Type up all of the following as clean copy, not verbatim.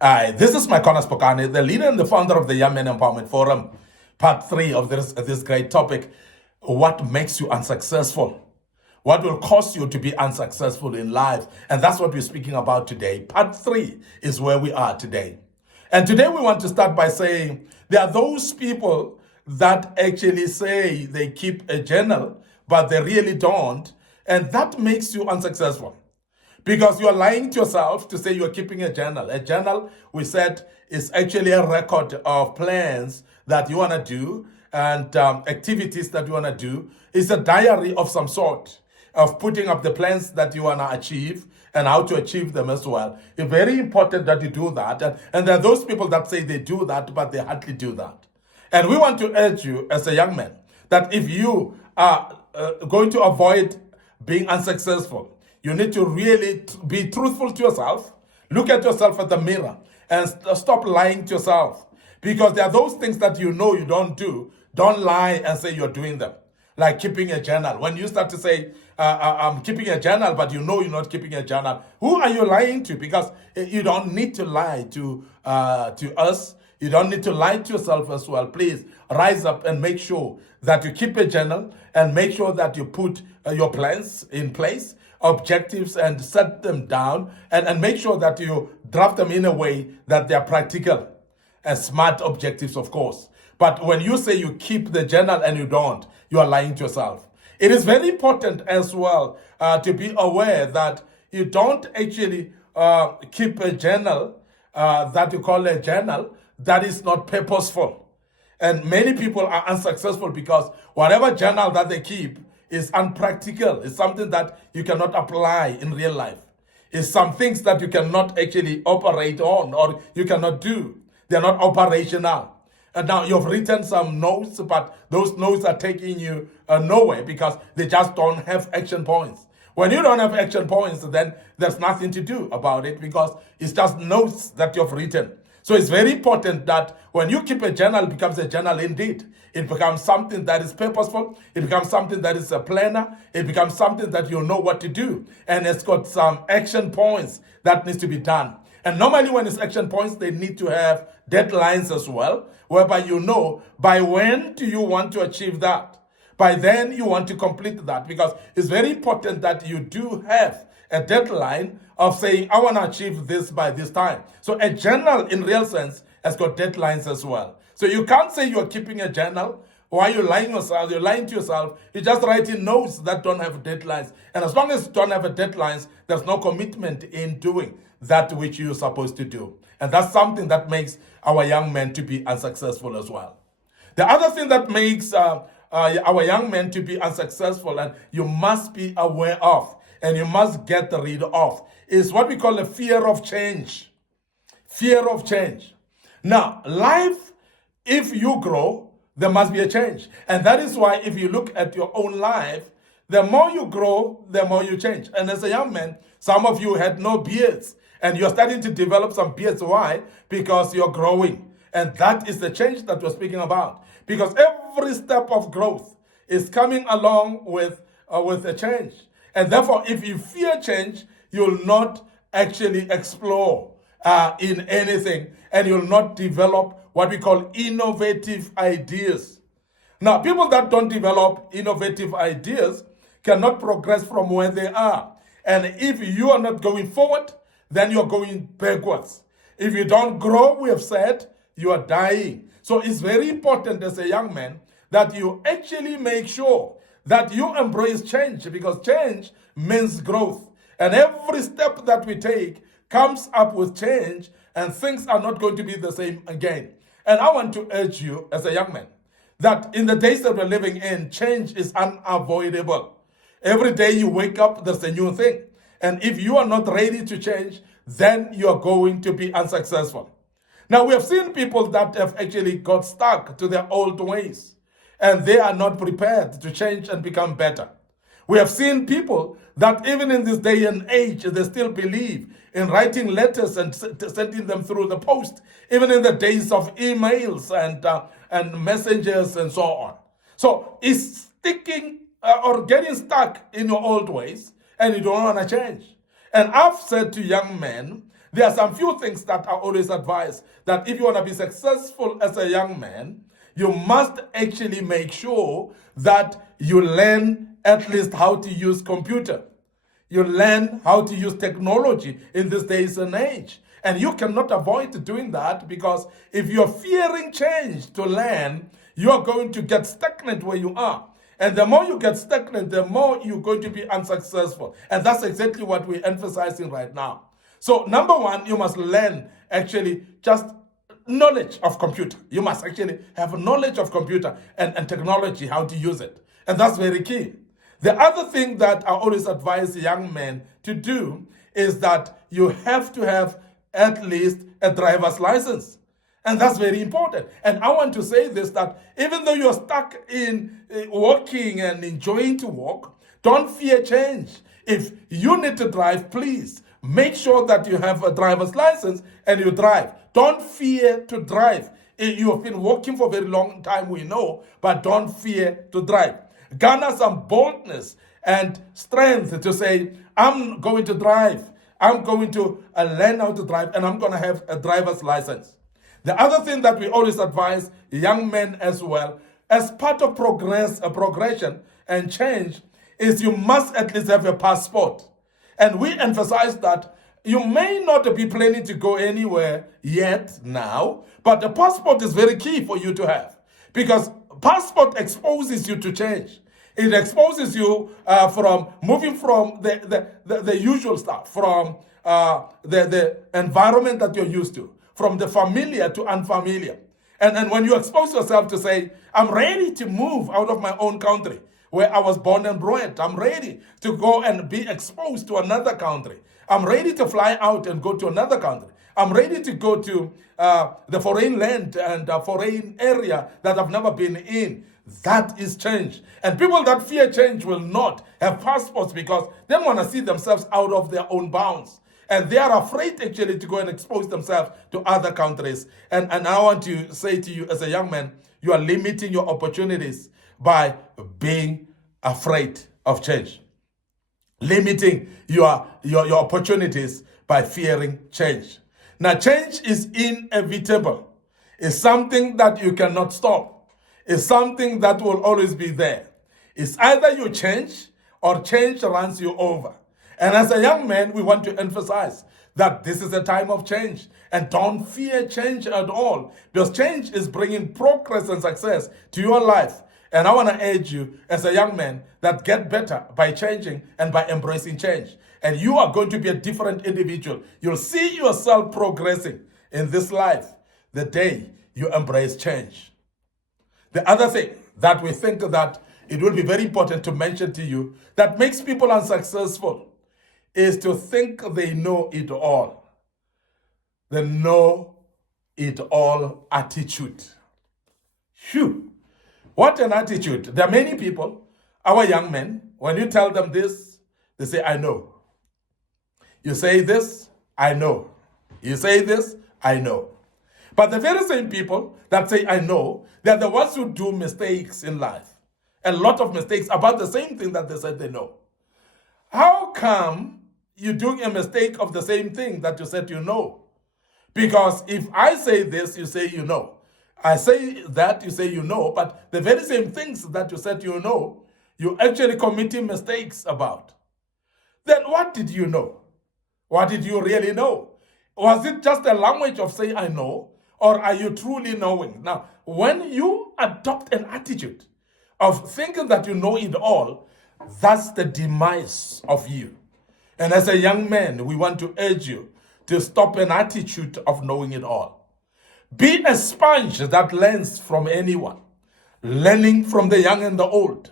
This is my Connor Spokane, the leader and the founder of the Young Men Empowerment Forum, part 3 of this great topic. What makes you unsuccessful? What will cause you to be unsuccessful in life? And that's what we're speaking about today. Part 3 is where we are today. And today we want to start by saying there are those people that actually say they keep a journal, but they really don't. And that makes you unsuccessful. Because you're lying to yourself to say you're keeping a journal. A journal, we said, is actually a record of plans that you want to do and activities that you want to do. It's a diary of some sort of putting up the plans that you want to achieve and how to achieve them as well. It's very important that you do that. And there are those people that say they do that, but they hardly do that. And we want to urge you as a young man that if you are going to avoid being unsuccessful, you need to really be truthful to yourself. Look at yourself at the mirror and stop lying to yourself. Because there are those things that you know you don't do. Don't lie and say you're doing them. Like keeping a journal. When you start to say, I'm keeping a journal, but you know you're not keeping a journal, who are you lying to? Because you don't need to lie to us. You don't need to lie to yourself as well. Please rise up and make sure that you keep a journal and make sure that you put your plans in place, objectives, and set them down and make sure that you draft them in a way that they are practical and smart objectives, of course. But when you say you keep the journal and you don't, you are lying to yourself. It is very important as well to be aware that you don't actually keep a journal that you call a journal that is not purposeful. And many people are unsuccessful because whatever journal that they keep is unpractical. It's something that you cannot apply in real life. It's some things that you cannot actually operate on or you cannot do. They're not operational. And now you've written some notes, but those notes are taking you nowhere because they just don't have action points. When you don't have action points, then there's nothing to do about it because it's just notes that you've written. So it's very important that when you keep a journal, it becomes a journal indeed. It becomes something that is purposeful. It becomes something that is a planner. It becomes something that you know what to do. And it's got some action points that needs to be done. And normally when it's action points, they need to have deadlines as well, whereby you know by when do you want to achieve that. By then you want to complete that because it's very important that you do have a deadline of saying, I want to achieve this by this time. So a journal in real sense has got deadlines as well. So you can't say you're keeping a journal while you're lying yourself, you're lying to yourself. You're just writing notes that don't have deadlines. And as long as you don't have deadlines, there's no commitment in doing that which you're supposed to do. And that's something that makes our young men to be unsuccessful as well. The other thing that makes our young men to be unsuccessful and you must be aware of and you must get rid of is what we call a fear of change. Fear of change. Now, life, if you grow, there must be a change. And that is why if you look at your own life, the more you grow, the more you change. And as a young man, some of you had no beards and you're starting to develop some beards. Why? Because you're growing. And that is the change that we're speaking about. Because every step of growth is coming along with a change. And therefore, if you fear change, you'll not actually explore in anything and you'll not develop what we call innovative ideas. Now, people that don't develop innovative ideas cannot progress from where they are. And if you are not going forward, then you're going backwards. If you don't grow, we have said, you are dying. So it's very important as a young man that you actually make sure that you embrace change because change means growth. And every step that we take comes up with change and things are not going to be the same again. And I want to urge you as a young man that in the days that we're living in, change is unavoidable. Every day you wake up, there's a new thing. And if you are not ready to change, then you're going to be unsuccessful. Now, we have seen people that have actually got stuck to their old ways and they are not prepared to change and become better. We have seen people that even in this day and age, they still believe in writing letters and sending them through the post, even in the days of emails and messengers and so on. So it's sticking or getting stuck in your old ways and you don't want to change. And I've said to young men There are some few things that I always advise that if you want to be successful as a young man, you must actually make sure that you learn at least how to use computer. You learn how to use technology in this days and age. And you cannot avoid doing that, because if you're fearing change to learn, you're going to get stagnant where you are. And the more you get stagnant, the more you're going to be unsuccessful. And that's exactly what we're emphasizing right now. So number one, you must learn actually just knowledge of computer. You must actually have knowledge of computer and technology, how to use it. And that's very key. The other thing that I always advise young men to do is that you have to have at least a driver's license. And that's very important. And I want to say this, that even though you're stuck in walking and enjoying to walk, don't fear change. If you need to drive, please make sure that you have a driver's license and you drive. Don't fear to drive. You have been walking for a very long time, we know, but don't fear to drive. Garner some boldness and strength to say, I'm going to drive. I'm going to learn how to drive, and I'm going to have a driver's license. The other thing that we always advise young men as well, as part of progression and change, is you must at least have a passport. And we emphasize that you may not be planning to go anywhere yet now, but the passport is very key for you to have, because passport exposes you to change. It exposes you from moving from the usual stuff, from the environment that you're used to, from the familiar to unfamiliar. And when you expose yourself to say, I'm ready to move out of my own country, where I was born and bred. I'm ready to go and be exposed to another country. I'm ready to fly out and go to another country. I'm ready to go to the foreign land and a foreign area that I've never been in. That is change. And people that fear change will not have passports, because they want to see themselves out of their own bounds. And they are afraid actually to go and expose themselves to other countries. And I want to say to you as a young man, you are limiting your opportunities by being afraid of change. Limiting your opportunities by fearing change. Now, change is inevitable. It's something that you cannot stop. It's something that will always be there. It's either you change or change runs you over. And as a young man, we want to emphasize that this is a time of change, and don't fear change at all, because change is bringing progress and success to your life. And I want to urge you as a young man that get better by changing and by embracing change. And you are going to be a different individual. You'll see yourself progressing in this life the day you embrace change. The other thing that we think that it will be very important to mention to you that makes people unsuccessful is to think they know it all. The know-it-all attitude. Phew. What an attitude. There are many people, our young men, when you tell them this, they say, I know. You say this, I know. You say this, I know. But the very same people that say, I know, they're the ones who do mistakes in life. A lot of mistakes about the same thing that they said they know. How come you're doing a mistake of the same thing that you said you know? Because if I say this, you say you know. I say that, you say you know, but the very same things that you said you know, you're actually committing mistakes about. Then what did you know? What did you really know? Was it just a language of saying I know, or are you truly knowing? Now, when you adopt an attitude of thinking that you know it all, that's the demise of you. And as a young man, we want to urge you to stop an attitude of knowing it all. Be a sponge that learns from anyone, learning from the young and the old,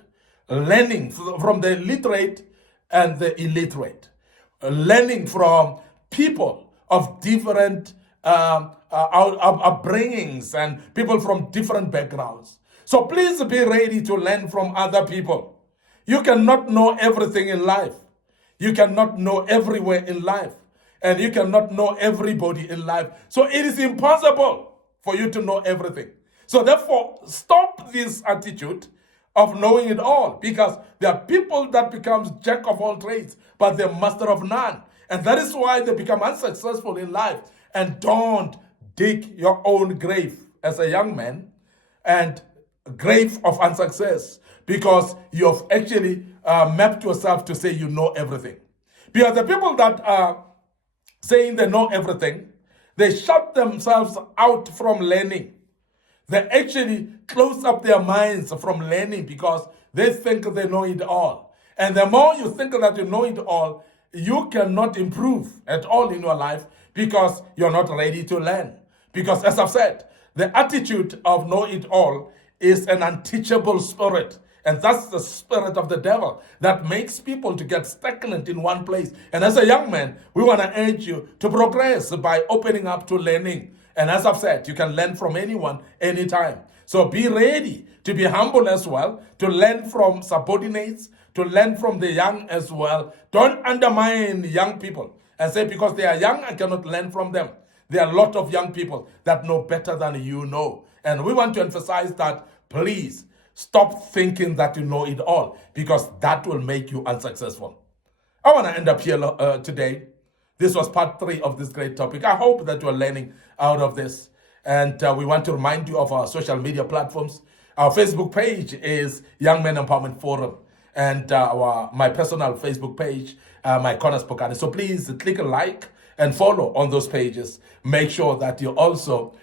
learning from the literate and the illiterate, learning from people of different upbringings and people from different backgrounds. So please be ready to learn from other people. You cannot know everything in life. You cannot know everywhere in life. And you cannot know everybody in life. So it is impossible for you to know everything. So therefore, stop this attitude of knowing it all, because there are people that becomes jack of all trades, but they're master of none. And that is why they become unsuccessful in life. And don't dig your own grave as a young man and grave of unsuccess, because you've actually mapped yourself to say you know everything. Because the people that are saying they know everything, they shut themselves out from learning. They actually close up their minds from learning because they think they know it all. And the more you think that you know it all, you cannot improve at all in your life because you're not ready to learn. Because as I've said, the attitude of know it all is an unteachable spirit. And that's the spirit of the devil that makes people to get stagnant in one place. And as a young man, we want to urge you to progress by opening up to learning. And as I've said, you can learn from anyone, anytime. So be ready to be humble as well, to learn from subordinates, to learn from the young as well. Don't undermine young people and say because they are young, I cannot learn from them. There are a lot of young people that know better than you know. And we want to emphasize that, please, stop thinking that you know it all, because that will make you unsuccessful. I want to end up here today. This was part 3 of this great topic. I hope that you're learning out of this. And we want to remind you of our social media platforms. Our Facebook page is Young Men Empowerment Forum. And my personal Facebook page, Mykonas Pokane. So please click a like and follow on those pages. Make sure that you also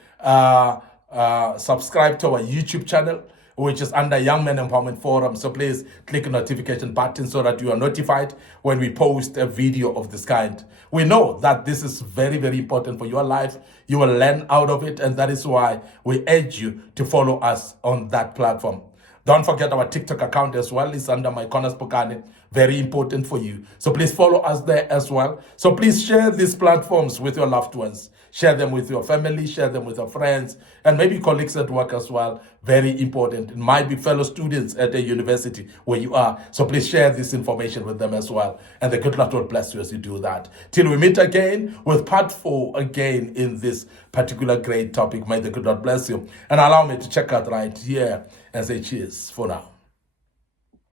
subscribe to our YouTube channel, which is under Young Men Empowerment Forum. So please click the notification button so that you are notified when we post a video of this kind. We know that this is very, very important for your life. You will learn out of it, and that is why we urge you to follow us on that platform. Don't forget our TikTok account as well. It's under Mykonas Pokane. Very important for you. So please follow us there as well. So please share these platforms with your loved ones. Share them with your family. Share them with your friends. And maybe colleagues at work as well. Very important. It might be fellow students at a university where you are. So please share this information with them as well. And the good Lord will bless you as you do that. Till we meet again with part 4 again in this particular great topic. May the good Lord bless you. And allow me to check out right here and say cheers for now.